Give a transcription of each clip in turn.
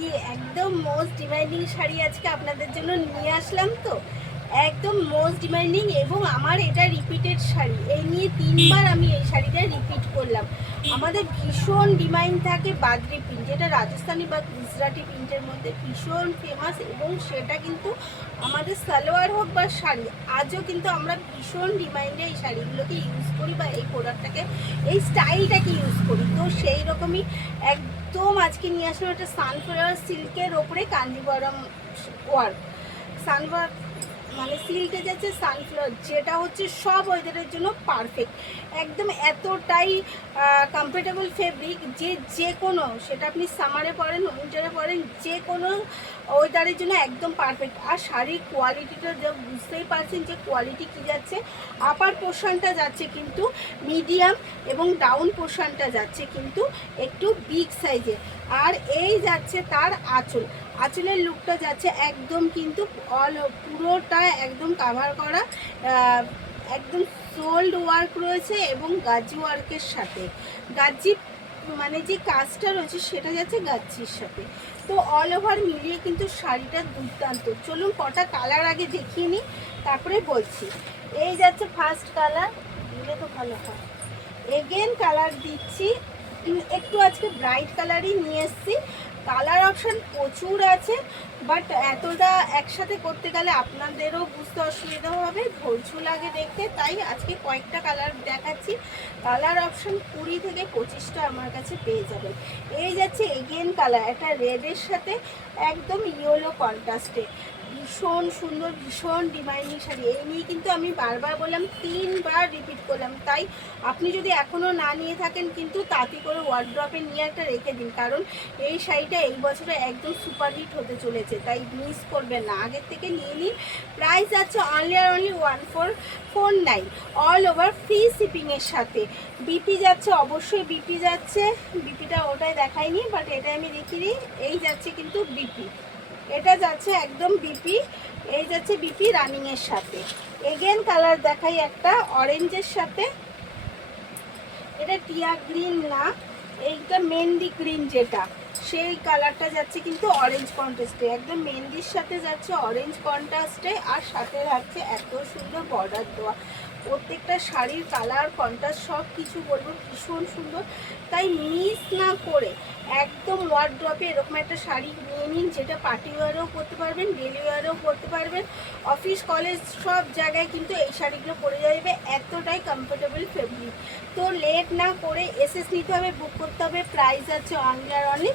কি একদম most demanding sari আজকে আপনাদের জন্য নিয়ে আসলাম। তো একদম মোস্ট ডিমান্ডিং এবং আমার এটা রিপিটেড শাড়ি। এই নিয়ে 3বার আমি এই শাড়িটা রিপিট করলাম। আমাদের ভীষণ ডিমান্ড থাকে বাদরি প্রিন্ট, যেটা রাজস্থানি বা গুজরাটি প্রিন্টের মধ্যে ভীষণ ফেমাস, এবং সেটা কিন্তু আমাদের সালোয়ার হোক বা শাড়ি, আজও কিন্তু আমরা ভীষণ ডিমান্ডে এই শাড়িগুলোকে ইউজ করি বা এই প্রোডাক্টটাকে, এই স্টাইলটাকে ইউজ করি। তো সেই রকমই একদম আজকে নিয়ে আসলাম একটা সানফ্লাওয়ার সিল্কের ওপরে কাঞ্জিবরম ওয়ার্ক। সানফ্লাওয়ার মানে সিল্কে যাচ্ছে সানফ্লাওয়ার, যেটা হচ্ছে সব ওয়েদারের জন্য পারফেক্ট। একদম এতটাই কমফোর্টেবল ফেব্রিক যে কোনো, সেটা আপনি সামারে পরেন, উইন্টারে পরেন, যে কোনো ওয়েদারের জন্য একদম পারফেক্ট। আর শাড়ির কোয়ালিটিটা যা বুঝতেই পারছেন যে কোয়ালিটি কী যাচ্ছে। আপার পোর্শনটা যাচ্ছে কিন্তু মিডিয়াম, এবং ডাউন পোর্শনটা যাচ্ছে কিন্তু একটু বিগ সাইজে। আর এই যাচ্ছে তার আঁচল, আঁচলের লুকটা যাচ্ছে একদম কিন্তু পুরোটা একদম কাভার করা, একদম সোল্ড ওয়ার্ক রয়েছে এবং গাজি ওয়ার্কের সাথে। গাজি মানে যে কাজটা রয়েছে সেটা যাচ্ছে গাজির সাথে। তো অল ওভার মিলিয়ে কিন্তু শাড়িটা দুর্দান্ত। চলুন কটা কালার আগে দেখিয়ে নিই, তারপরে বলছি। এই যাচ্ছে ফার্স্ট কালার, দিলে তো ভালো হয়। এগেন কালার দিচ্ছি, একটু আজকে ব্রাইট কালারই নিয়ে এসেছি। কালার অপশান প্রচুর আছে, বাট এতটা একসাথে করতে গেলে আপনাদেরও বুঝতে অসুবিধা হবে, ধৈর্য লাগে দেখতে, তাই আজকে কয়েকটা কালার দেখাচ্ছি। কালার অপশান 20 থেকে 25টা আমার কাছে পেয়ে যাবেন। এই যাচ্ছে এগেন কালার, একটা রেডের সাথে একদম ইয়েলো কন্ট্রাস্টে, ভীষণ সুন্দর, ভীষণ ডিমান্ডিং শাড়ি। এই নিয়ে কিন্তু আমি বারবার বললাম, 3বার রিপিট করলাম। তাই আপনি যদি এখনও না নিয়ে থাকেন কিন্তু তাড়াতাড়ি করে ওয়ার্ড্রপে নিয়ে একটা রেখে দিন, কারণ এই শাড়িটা এই বছরে একদম সুপারহিট হতে চলেছে, তাই মিস করবেন না, আগের থেকে নিয়ে নিন। প্রাইস আছে অনলি আর অনলি 1449, অল ওভার ফ্রি শিপিংয়ের সাথে। বিপি যাচ্ছে, অবশ্যই বিপি যাচ্ছে, বিপিটা ওটাই দেখাইনি, বাট এটা আমি দেখিয়ে দিই। এই যাচ্ছে কিন্তু বিপি, এটা যাচ্ছে একদম বিপি, এই যাচ্ছে বিপি রানিংয়ের সাথে। এগেন কালার দেখাই একটা অরেঞ্জের সাথে, এটা টিয়া গ্রিন না, এইটা মেহেন্দি গ্রিন, যেটা সেই কালারটা যাচ্ছে কিন্তু অরেঞ্জ কন্ট্রাস্টে, একদম মেহেন্দির সাথে যাচ্ছে অরেঞ্জ কন্ট্রাস্টে। আর সাথে যাচ্ছে এত সুন্দর বর্ডার দেওয়া, প্রত্যেকটা শাড়ির কালার কন্ট্রাস্ট সব কিছু বলবো ভীষণ সুন্দর। তাই মিস না করে একদম ওয়ার্ড্রপে এরকম একটা শাড়ি নিয়ে নিন, যেটা পার্টি ওয়ারেও পরতে পারবেন, ডেলি ওয়ারেও পরতে পারবেন, অফিস কলেজ সব জায়গায় কিন্তু এই শাড়িগুলো পরে যাবে, এতটাই কমফোর্টেবল ফেব্রিক। তো লেট না করে এসএস নিতে হবে, বুক করতে হবে। প্রাইস আছে অনলি আর অনলি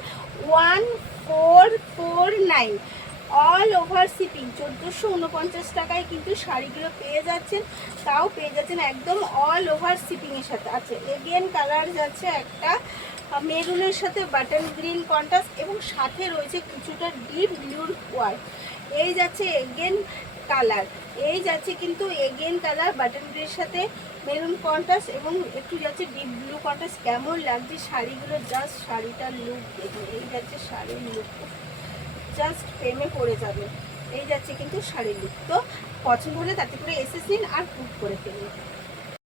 1449, অল ওভার শিপিং। 1449 টাকায় কিন্তু শাড়িগুলো পেয়ে যাচ্ছেন, তাও পেয়ে যাচ্ছেন একদম অল ওভার শিপিংয়ের সাথে। আচ্ছা, এগেন কালার যাচ্ছে একটা মেরুনের সাথে বাটন গ্রিন কন্ট্রাস্ট, এবং সাথে রয়েছে কিছুটা ডিপ ব্লুর ওয়ার্ক। এই যাচ্ছে এগেন কালার, এই যাচ্ছে কিন্তু এগেন কালার বাটন গ্রিনের সাথে মেরুন কন্ট্রাস্ট, এবং একটু যাচ্ছে ডিপ ব্লু কন্ট্রাস্ট। কেমন লাগছে শাড়িগুলো, জাস্ট শাড়িটার লুক দেখুন। এই যাচ্ছে শাড়ির লুক, জাস্ট প্রেমে পড়ে যাবে। এই যাচ্ছে কিন্তু শাড়ির লুক। তো পছন্দ হলে তাতে করে এসএস নিন আর বুক করে ফেলুন।